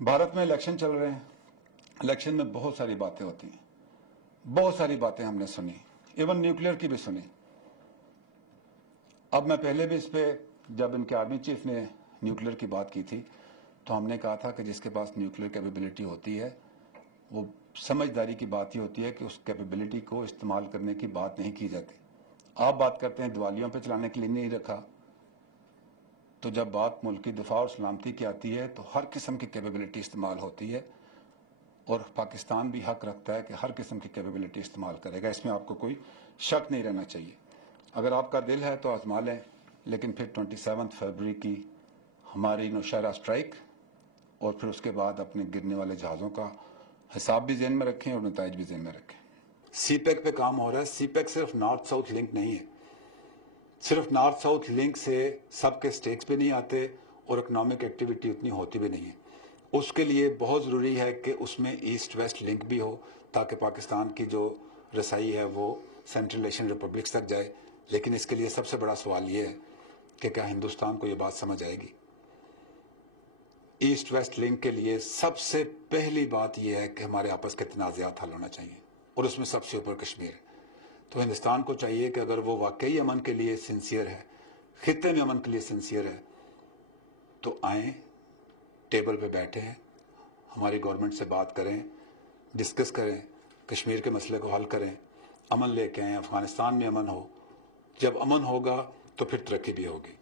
भारत में इलेक्शन चल रहे हैं। इलेक्शन में बहुत सारी बातें होती हैं, बहुत सारी बातें हमने सुनी, इवन न्यूक्लियर की भी सुनी। अब मैं पहले भी इस पे जब इनके आर्मी चीफ ने न्यूक्लियर की बात की थी तो हमने कहा था कि जिसके पास न्यूक्लियर कैपेबिलिटी होती है वो समझदारी की बात ही होती है कि उस कैपेबिलिटी को इस्तेमाल करने की बात नहीं की जाती। आप बात करते हैं दिवालियों पे चलाने के लिए नहीं रखा, तो जब बात मुल्क की दिफा और सलामती की आती है तो हर किस्म की कैपेबिलिटी इस्तेमाल होती है और पाकिस्तान भी हक रखता है कि हर किस्म की कैपेबिलिटी इस्तेमाल करेगा। इसमें आपको कोई शक नहीं रहना चाहिए। अगर आपका दिल है तो आजमा लें, लेकिन फिर 27 फरवरी की हमारी नौशहरा स्ट्राइक और फिर उसके बाद अपने गिरने वाले जहाज़ों का हिसाब भी ज़हन में रखें और नताइज भी ज़हन में रखें। सीपैक पे काम हो रहा है। सीपैक सिर्फ नॉर्थ साउथ लिंक नहीं है। सिर्फ नॉर्थ साउथ लिंक से सबके स्टेक्स भी नहीं आते और इकोनॉमिक एक्टिविटी उतनी होती भी नहीं है। उसके लिए बहुत ज़रूरी है कि उसमें ईस्ट वेस्ट लिंक भी हो ताकि पाकिस्तान की जो रसाई है वो सेंट्रल एशियन रिपब्लिक्स तक जाए। लेकिन इसके लिए सबसे बड़ा सवाल ये है कि क्या हिंदुस्तान को ये बात समझ आएगी। ईस्ट वेस्ट लिंक के लिए सबसे पहली बात यह है कि हमारे आपस के तनाज़ात हल होना चाहिए और उसमें सबसे ऊपर कश्मीर है। तो हिंदुस्तान को चाहिए कि अगर वो वाकई अमन के लिए सिंसियर है, खित्ते में अमन के लिए सिंसियर है, तो आए, टेबल पे बैठे हैं, हमारी गवर्नमेंट से बात करें, डिस्कस करें, कश्मीर के मसले को हल करें, अमन लेके आए, अफगानिस्तान में अमन हो। जब अमन होगा तो फिर तरक्की भी होगी।